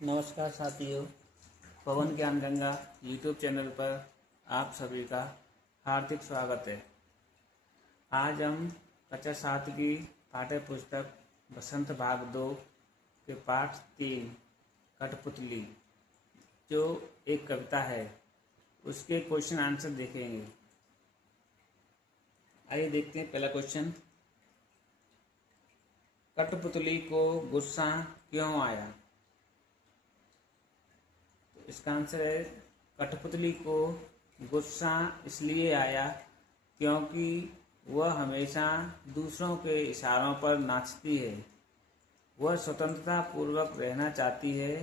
नमस्कार साथियों, पवन ज्ञान गंगा यूट्यूब चैनल पर आप सभी का हार्दिक स्वागत है। आज हम कक्षा 7 की पाठ्य पुस्तक बसंत भाग 2 के पाठ 3 कठपुतली, जो एक कविता है, उसके क्वेश्चन आंसर देखेंगे। आइए देखते हैं। पहला क्वेश्चन, कठपुतली को गुस्सा क्यों आया? इसका आंसर है, कठपुतली को गुस्सा इसलिए आया क्योंकि वह हमेशा दूसरों के इशारों पर नाचती है। वह स्वतंत्रता पूर्वक रहना चाहती है।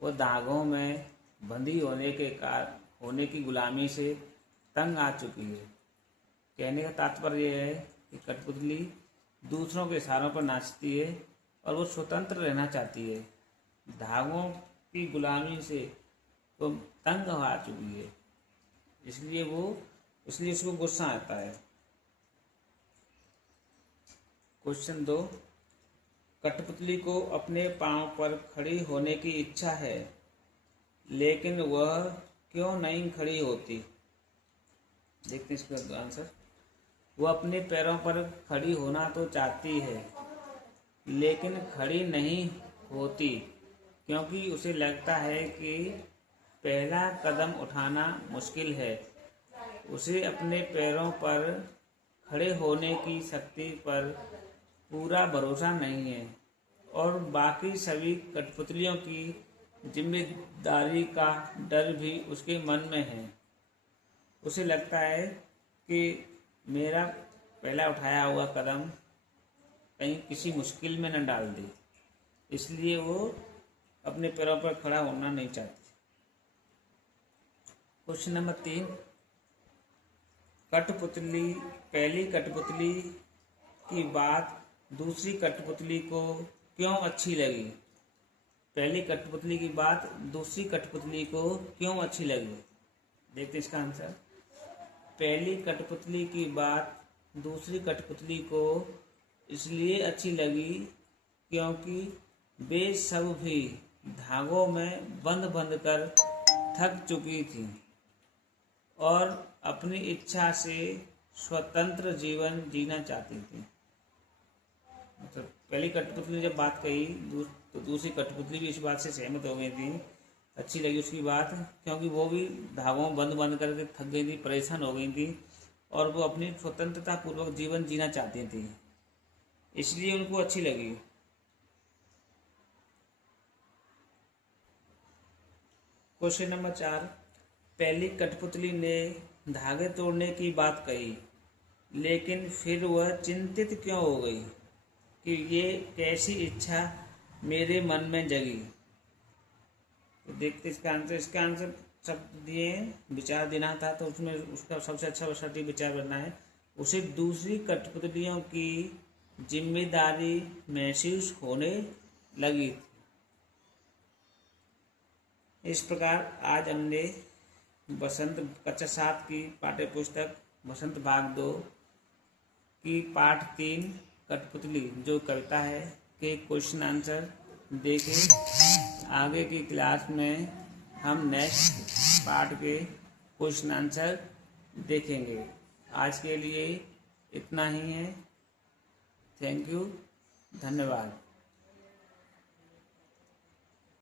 वह धागों में बंधी होने की गुलामी से तंग आ चुकी है। कहने का तात्पर्य यह है कि कठपुतली दूसरों के इशारों पर नाचती है और वो स्वतंत्र रहना चाहती है। धागों की गुलामी से तो तंग आ चुकी है, इसलिए उसको गुस्सा आता है। क्वेश्चन 2, कठपुतली को अपने पांव पर खड़ी होने की इच्छा है, लेकिन वह क्यों नहीं खड़ी होती? देखते हैं इसका आंसर। वह अपने पैरों पर खड़ी होना तो चाहती है, लेकिन खड़ी नहीं होती क्योंकि उसे लगता है कि पहला कदम उठाना मुश्किल है। उसे अपने पैरों पर खड़े होने की शक्ति पर पूरा भरोसा नहीं है और बाकी सभी कठपुतलियों की जिम्मेदारी का डर भी उसके मन में है। उसे लगता है कि मेरा पहला उठाया हुआ कदम कहीं किसी मुश्किल में न डाल दे, इसलिए वो अपने पैरों पर खड़ा होना नहीं चाहती। क्वेश्चन नंबर 3, पहली कठपुतली की बात दूसरी कठपुतली को क्यों अच्छी लगी? पहली कठपुतली की बात दूसरी कठपुतली को क्यों अच्छी लगी? देखते हैं इसका आंसर। पहली कठपुतली की बात दूसरी कठपुतली को इसलिए अच्छी लगी क्योंकि वे सब भी धागों में बंध कर थक चुकी थी और अपनी इच्छा से स्वतंत्र जीवन जीना चाहती थी। मतलब पहली कठपुतली ने जब बात कही तो दूसरी कठपुतली भी इस बात से सहमत हो गई थी, अच्छी लगी उसकी बात, क्योंकि वो भी धागों में बंद करके थक गई थी, परेशान हो गई थी और वो अपनी स्वतंत्रता पूर्वक जीवन जीना चाहती थी, इसलिए उनको अच्छी लगी। क्वेश्चन नंबर 4, पहली कठपुतली ने धागे तोड़ने की बात कही, लेकिन फिर वह चिंतित क्यों हो गई कि ये कैसी इच्छा मेरे मन में जगी? तो देखते इसका आंसर शब्द दिए, विचार देना था, तो उसमें उसका सबसे अच्छा सटीक विचार करना है। उसे दूसरी कठपुतलियों की जिम्मेदारी महसूस होने लगी। इस प्रकार आज हमने कक्षा 7 की पाठ्य पुस्तक बसंत भाग 2 की पाठ 3 कठपुतली, जो कविता है, के क्वेश्चन आंसर देखे। आगे की क्लास में हम नेक्स्ट पार्ट के क्वेश्चन आंसर देखेंगे। आज के लिए इतना ही है। थैंक यू, धन्यवाद।